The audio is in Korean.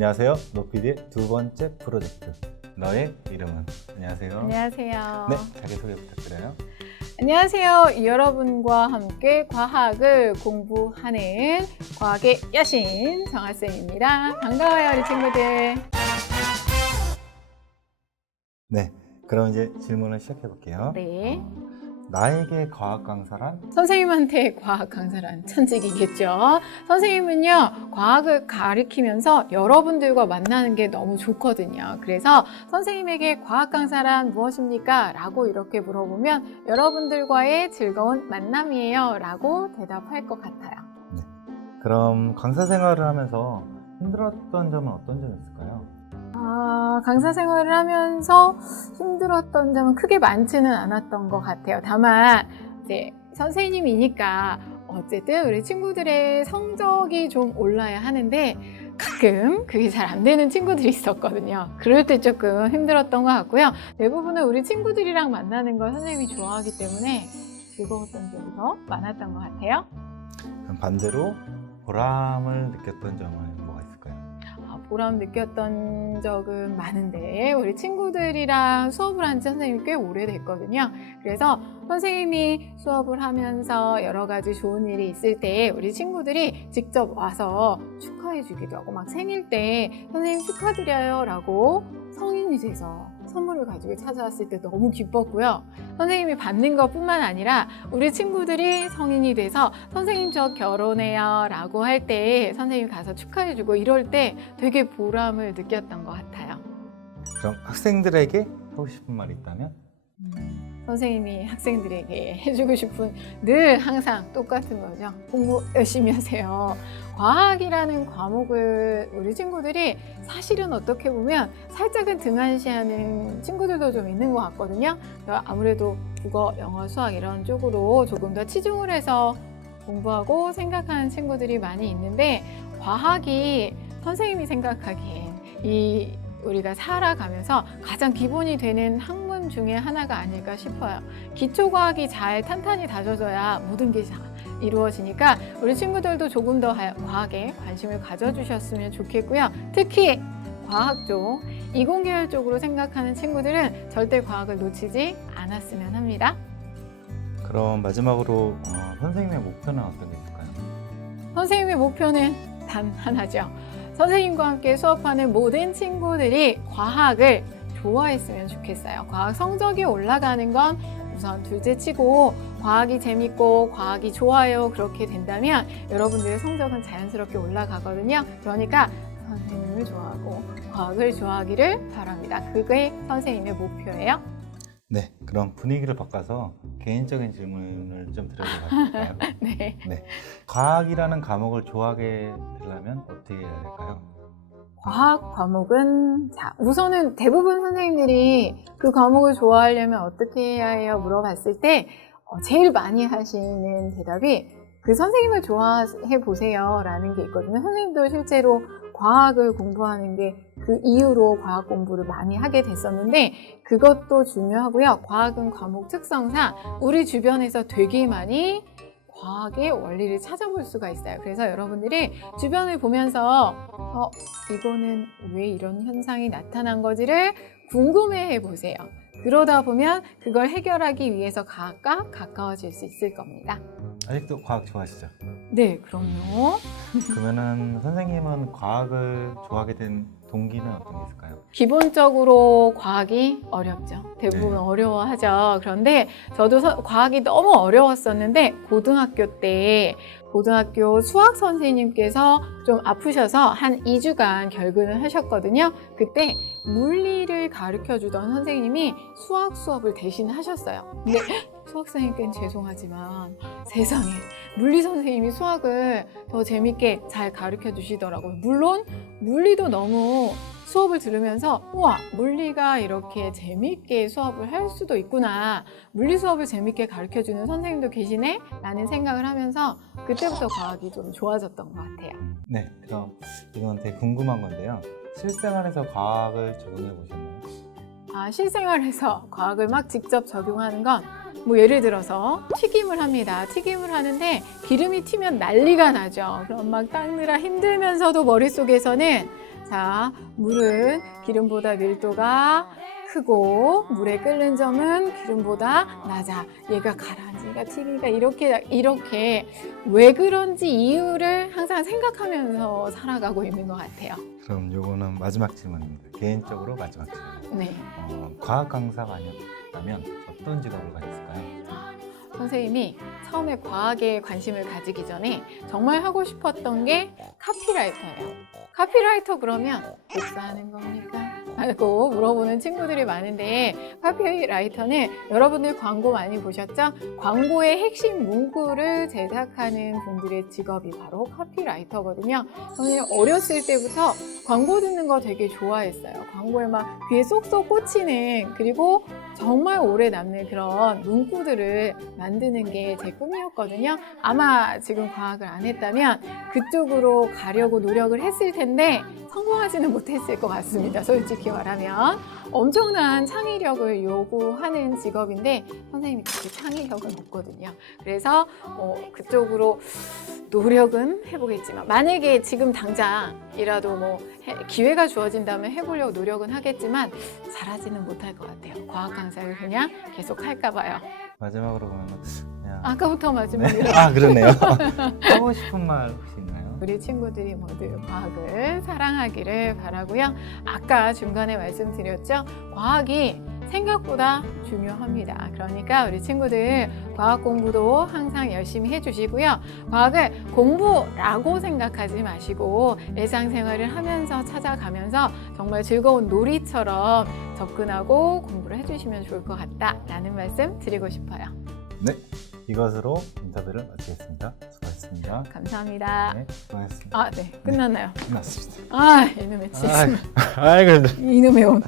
안녕하세요. 노피디의 두 번째 프로젝트 너의 이름은 안녕하세요. 안녕하세요. 네, 자기 소개 부탁드려요. 안녕하세요. 여러분과 함께 과학을 공부하는 과학의 여신 정아쌤입니다. 반가워요, 우리 친구들. 네, 그럼 이제 질문을 시작해 볼게요. 네. 나에게 과학 강사란? 선생님한테 과학 강사란 천직이겠죠. 선생님은요, 과학을 가르치면서 여러분들과 만나는 게 너무 좋거든요. 그래서 선생님에게 과학 강사란 무엇입니까? 라고 이렇게 물어보면 여러분들과의 즐거운 만남이에요. 라고 대답할 것 같아요. 그럼 강사 생활을 하면서 힘들었던 점은 어떤 점이 있을까요? 아, 강사 생활을 하면서 힘들었던 점은 크게 많지는 않았던 것 같아요. 다만, 이제 선생님이니까 어쨌든 우리 친구들의 성적이 좀 올라야 하는데 가끔 그게 잘 안 되는 친구들이 있었거든요. 그럴 때 조금 힘들었던 것 같고요. 대부분은 우리 친구들이랑 만나는 걸 선생님이 좋아하기 때문에 즐거웠던 점이 더 많았던 것 같아요. 반대로 보람을 느꼈던 점은 보람 느꼈던 적은 많은데 우리 친구들이랑 수업을 한 지 선생님이 꽤 오래됐거든요. 그래서 선생님이 수업을 하면서 여러 가지 좋은 일이 있을 때 우리 친구들이 직접 와서 축하해 주기도 하고 막 생일 때 선생님 축하드려요 라고 성인이 돼서 선물을 가지고 찾아왔을 때 너무 기뻤고요. 선생님이 받는 것 뿐만 아니라 우리 친구들이 성인이 돼서 선생님 저 결혼해요 라고 할 때 선생님 가서 축하해주고 이럴 때 되게 보람을 느꼈던 것 같아요. 그럼 학생들에게 하고 싶은 말이 있다면? 선생님이 학생들에게 해주고 싶은 늘 항상 똑같은 거죠. 공부 열심히 하세요. 과학이라는 과목을 우리 친구들이 사실은 어떻게 보면 살짝은 등한시하는 친구들도 좀 있는 것 같거든요. 아무래도 국어, 영어, 수학 이런 쪽으로 조금 더 치중을 해서 공부하고 생각하는 친구들이 많이 있는데 과학이 선생님이 생각하기엔 이 우리가 살아가면서 가장 기본이 되는 학문 중에 하나가 아닐까 싶어요. 기초과학이 잘 탄탄히 다져져야 모든 게다 이루어지니까 우리 친구들도 조금 더 과학에 관심을 가져주셨으면 좋겠고요. 특히 과학 쪽, 이공계열 쪽으로 생각하는 친구들은 절대 과학을 놓치지 않았으면 합니다. 그럼 마지막으로 어, 선생님의 목표는 어떤 게 있을까요? 선생님의 목표는 단 하나죠. 선생님과 함께 수업하는 모든 친구들이 과학을 좋아했으면 좋겠어요. 과학 성적이 올라가는 건 우선 둘째 치고 과학이 재밌고 과학이 좋아요 그렇게 된다면 여러분들의 성적은 자연스럽게 올라가거든요. 그러니까 선생님을 좋아하고 과학을 좋아하기를 바랍니다. 그게 선생님의 목표예요. 네, 그럼 분위기를 바꿔서 개인적인 질문을 좀 드려도 될까요? 네. 네. 과학이라는 과목을 좋아하게 되려면 어떻게 해야 될까요? 과학 과목은 자 우선은 대부분 선생님들이 그 과목을 좋아하려면 어떻게 해야 해요 물어봤을 때 어, 제일 많이 하시는 대답이 그 선생님을 좋아해 보세요 라는 게 있거든요. 선생님도 실제로 과학을 공부하는 게 그 이후로 과학 공부를 많이 하게 됐었는데 그것도 중요하고요. 과학은 과목 특성상 우리 주변에서 되게 많이 과학의 원리를 찾아볼 수가 있어요. 그래서 여러분들이 주변을 보면서 어, 이거는 왜 이런 현상이 나타난 거지를 궁금해 보세요. 그러다 보면 그걸 해결하기 위해서 과학과 가까워질 수 있을 겁니다. 아직도 과학 좋아하시죠? 네, 그럼요. 그러면은 선생님은 과학을 좋아하게 된 동기는 어떤 게 있을까요? 기본적으로 과학이 어렵죠. 대부분 네. 어려워하죠. 그런데 저도 서- 과학이 너무 어려웠었는데 고등학교 때 고등학교 수학 선생님께서 좀 아프셔서 한 2주간 결근을 하셨거든요. 그때 물리를 가르쳐 주던 선생님이 수학 수업을 대신 하셨어요. 근데 수학 선생님께는 죄송하지만 세상에 물리 선생님이 수학을 더 재밌게 잘 가르쳐 주시더라고요. 물론 물리도 너무 수업을 들으면서 우와 물리가 이렇게 재밌게 수업을 할 수도 있구나 물리 수업을 재밌게 가르쳐 주는 선생님도 계시네 라는 생각을 하면서 그때부터 과학이 좀 좋아졌던 것 같아요 네, 그럼 이건 되게 궁금한 건데요. 실생활에서 과학을 적용해 보셨나요? 아, 실생활에서 과학을 막 직접 적용하는 건뭐 예를 들어서 튀김을 합니다. 튀김을 하는데 기름이 튀면 난리가 나죠. 그럼 막 닦느라 힘들면서도 머릿속에서는 자, 물은 기름보다 밀도가 크고 물에 끓는 점은 기름보다 낮아. 얘가 가라앉으니까 튀기니까 이렇게 이렇게 왜 그런지 이유를 항상 생각하면서 살아가고 있는 것 같아요. 그럼 요거는 마지막 질문입니다. 개인적으로 마지막 질문. 네. 어, 과학 강사가 아니었다면 어떤 직업을 가졌을까요? 선생님이 처음에 과학에 관심을 가지기 전에 정말 하고 싶었던 게 카피라이터예요. 카피라이터 그러면 복사하는 겁니까? 라고 물어보는 친구들이 많은데 카피라이터는 여러분들 광고 많이 보셨죠? 광고의 핵심 문구를 제작하는 분들의 직업이 바로 카피라이터거든요. 저는 어렸을 때부터 광고 듣는 거 되게 좋아했어요. 광고에 막 귀에 쏙쏙 꽂히는 그리고 정말 오래 남는 그런 문구들을 만드는 게 제 꿈이었거든요. 아마 지금 과학을 안 했다면 그쪽으로 가려고 노력을 했을 텐데 성공하지는 못했을 것 같습니다. 솔직히 말하면. 엄청난 창의력을 요구하는 직업인데 선생님이 그렇게 창의력은 없거든요. 그래서 어, 그쪽으로 노력은 해보겠지만 만약에 지금 당장이라도 뭐 해- 기회가 주어진다면 해보려고 노력은 하겠지만 잘하지는 못할 것 같아요. 과학 강사를 그냥 계속 할까 봐요. 마지막으로 보면 아까부터 마지막에 네. 아 그러네요. 하고 싶은 말 혹시 있나요? 우리 친구들이 모두 과학을 사랑하기를 바라고요. 아까 중간에 말씀드렸죠. 과학이 생각보다 중요합니다. 그러니까 우리 친구들 과학 공부도 항상 열심히 해주시고요. 과학을 공부라고 생각하지 마시고 일상생활을 하면서 찾아가면서 정말 즐거운 놀이처럼 접근하고 공부를 해주시면 좋을 것 같다라는 말씀 드리고 싶어요. 네, 이것으로 인터뷰를 마치겠습니다. 수고하셨습니다. 감사합니다. 네, 수고하셨습니다. 아, 네. 끝났나요? 끝났습니다. 아, 이놈의 치 아, 아이고. 이놈의 온.